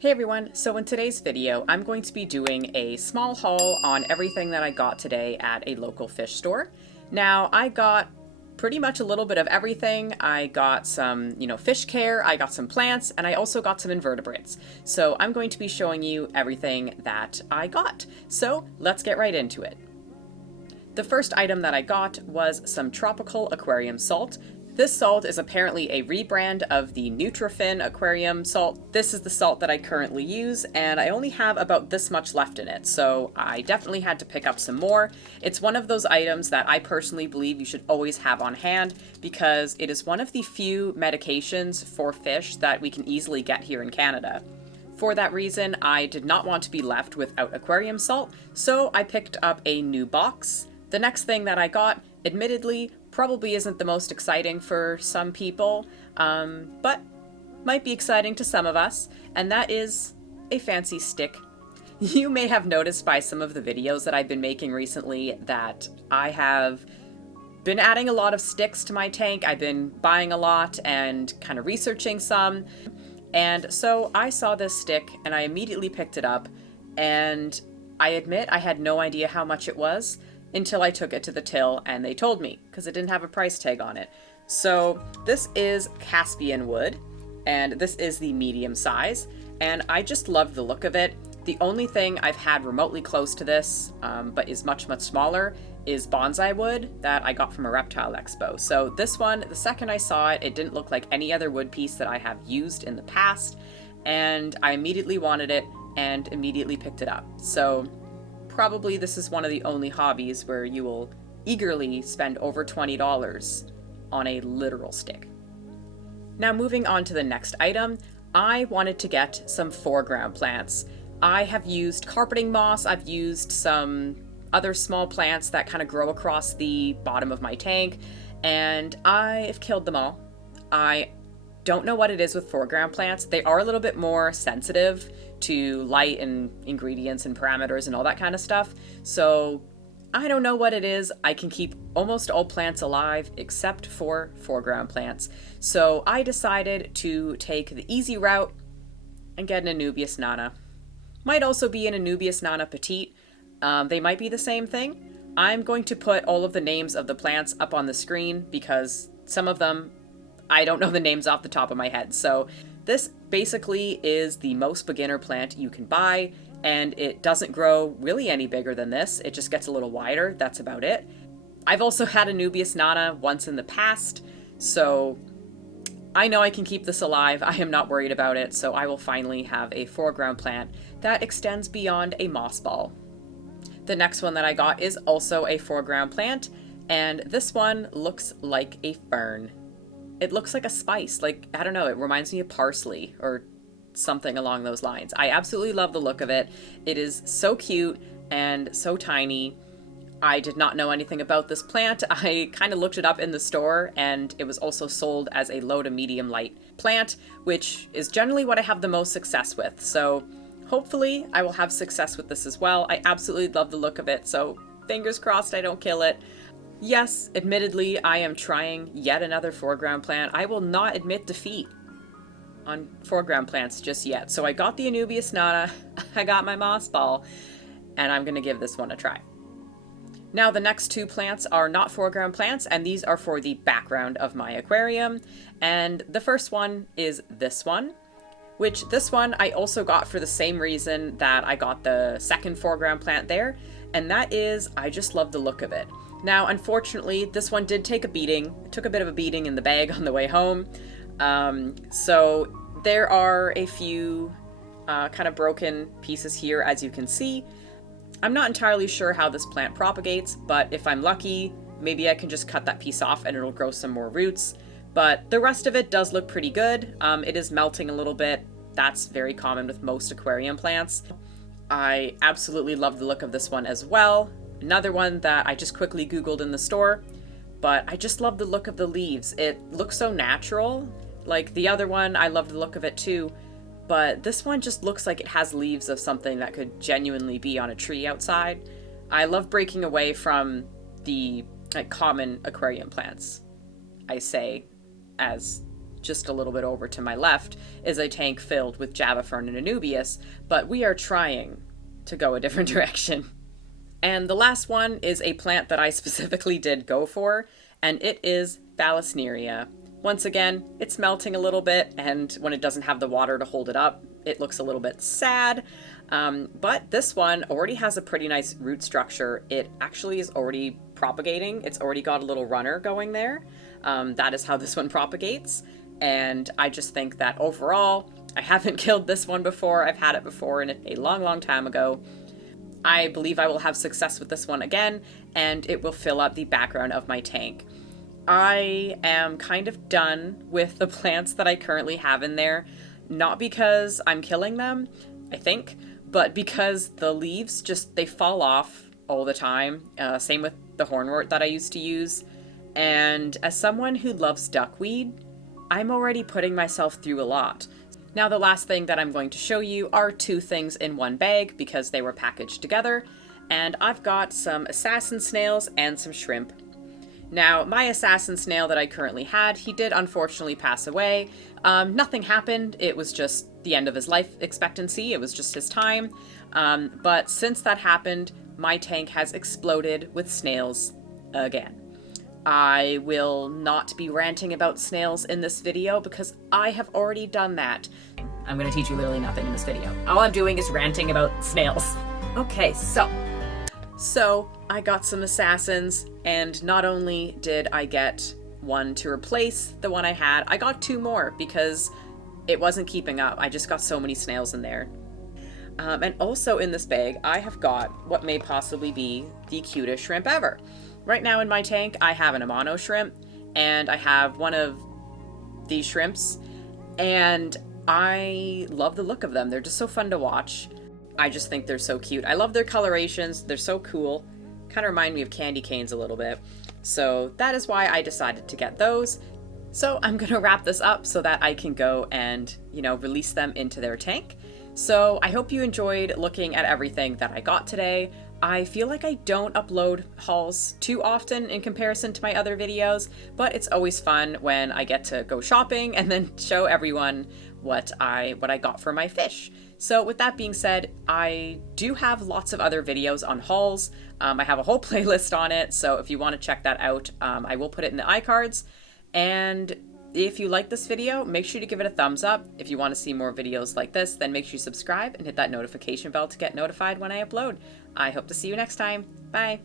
Hey everyone, so in today's video, I'm going to be doing a small haul on everything that I got today at a local fish store. Now, I got pretty much a little bit of everything. I got some, fish care, I got some plants, and I also got some invertebrates. So I'm going to be showing you everything that I got. So let's get right into it. The first item that I got was some tropical aquarium salt. This salt is apparently a rebrand of the Nutrifin aquarium salt. This is the salt that I currently use, and I only have about this much left in it, so I definitely had to pick up some more. It's one of those items that I personally believe you should always have on hand because it is one of the few medications for fish that we can easily get here in Canada. For that reason, I did not want to be left without aquarium salt, so I picked up a new box. The next thing that I got, admittedly, probably isn't the most exciting for some people, but might be exciting to some of us, and that is a fancy stick. You may have noticed by some of the videos that I've been making recently that I have been adding a lot of sticks to my tank. I've been buying a lot and kind of researching some, and so I saw this stick and I immediately picked it up, and I admit I had no idea how much it was until I took it to the till and they told me, because it didn't have a price tag on it. So this is Caspian wood, and this is the medium size, and I just love the look of it. The only thing I've had remotely close to this, but is much, much smaller, is bonsai wood that I got from a reptile expo. So this one, the second I saw it, it didn't look like any other wood piece that I have used in the past, and I immediately wanted it and immediately picked it up. So probably this is one of the only hobbies where you will eagerly spend over $20 on a literal stick. Now moving on to the next item, I wanted to get some foreground plants. I have used carpeting moss, I've used some other small plants that kind of grow across the bottom of my tank, and I've killed them all. I don't know what it is with foreground plants. They are a little bit more sensitive to light and ingredients and parameters and all that kind of stuff. So I don't know what it is. I can keep almost all plants alive except for foreground plants. So I decided to take the easy route and get an Anubias nana. Might also be an Anubias nana petite. They might be the same thing. I'm going to put all of the names of the plants up on the screen because some of them I don't know the names off the top of my head. So this basically is the most beginner plant you can buy, and it doesn't grow really any bigger than this. It just gets a little wider. That's about it. I've also had a Anubias nana once in the past, so I know I can keep this alive. I am not worried about it, so I will finally have a foreground plant that extends beyond a moss ball. The next one that I got is also a foreground plant, and this one looks like a fern. It looks like a spice, like, I don't know, it reminds me of parsley or something along those lines. I absolutely love the look of it. It is so cute and so tiny. I did not know anything about this plant. I kind of looked it up in the store, and it was also sold as a low to medium light plant, which is generally what I have the most success with. So hopefully I will have success with this as well. I absolutely love the look of it, so fingers crossed I don't kill it. Yes, admittedly, I am trying yet another foreground plant. I will not admit defeat on foreground plants just yet. So I got the Anubias nana, I got my moss ball, and I'm going to give this one a try. Now the next two plants are not foreground plants, and these are for the background of my aquarium. And the first one is this one, which this one I also got for the same reason that I got the second foreground plant there, and that is I just love the look of it. Now, unfortunately, this one did take a beating. It took a bit of a beating in the bag on the way home. So there are a few kind of broken pieces here, as you can see. I'm not entirely sure how this plant propagates, but if I'm lucky, maybe I can just cut that piece off and it'll grow some more roots. But the rest of it does look pretty good. It is melting a little bit. That's very common with most aquarium plants. I absolutely love the look of this one as well. Another one that I just quickly Googled in the store, but I just love the look of the leaves. It looks so natural. Like the other one, I love the look of it too, but this one just looks like it has leaves of something that could genuinely be on a tree outside. I love breaking away from the common aquarium plants, I say, as just a little bit over to my left is a tank filled with Java Fern and Anubias, but we are trying to go a different direction. And the last one is a plant that I specifically did go for, and it is Vallisneria. Once again, it's melting a little bit, and when it doesn't have the water to hold it up, it looks a little bit sad. But this one already has a pretty nice root structure. It actually is already propagating. It's already got a little runner going there. That is how this one propagates. And I just think that overall, I haven't killed this one before. I've had it before in a long, long time ago. I believe I will have success with this one again, and it will fill up the background of my tank. I am kind of done with the plants that I currently have in there, not because I'm killing them, I think, but because the leaves they fall off all the time. Same with the hornwort that I used to use. And as someone who loves duckweed, I'm already putting myself through a lot. Now, the last thing that I'm going to show you are two things in one bag because they were packaged together, and I've got some assassin snails and some shrimp. Now, my assassin snail that I currently had, he did unfortunately pass away. Nothing happened. It was just the end of his life expectancy. It was just his time. But since that happened, my tank has exploded with snails again. I will not be ranting about snails in this video because I have already done that. I'm going to teach you literally nothing in this video. All I'm doing is ranting about snails. Okay, so I got some assassins, and not only did I get one to replace the one I had, I got two more because it wasn't keeping up. I just got so many snails in there. And also in this bag, I have got what may possibly be the cutest shrimp ever. Right now in my tank, I have an Amano shrimp, and I have one of these shrimps, and I love the look of them. They're just so fun to watch. I just think they're so cute. I love their colorations. They're so cool. Kind of remind me of candy canes a little bit. So that is why I decided to get those. So I'm going to wrap this up so that I can go and, release them into their tank. So I hope you enjoyed looking at everything that I got today. I feel like I don't upload hauls too often in comparison to my other videos, but it's always fun when I get to go shopping and then show everyone what I got for my fish. So with that being said, I do have lots of other videos on hauls. I have a whole playlist on it, so if you want to check that out, I will put it in the iCards. And if you like this video, make sure to give it a thumbs up. If you want to see more videos like this, then make sure you subscribe and hit that notification bell to get notified when I upload. I hope to see you next time. Bye.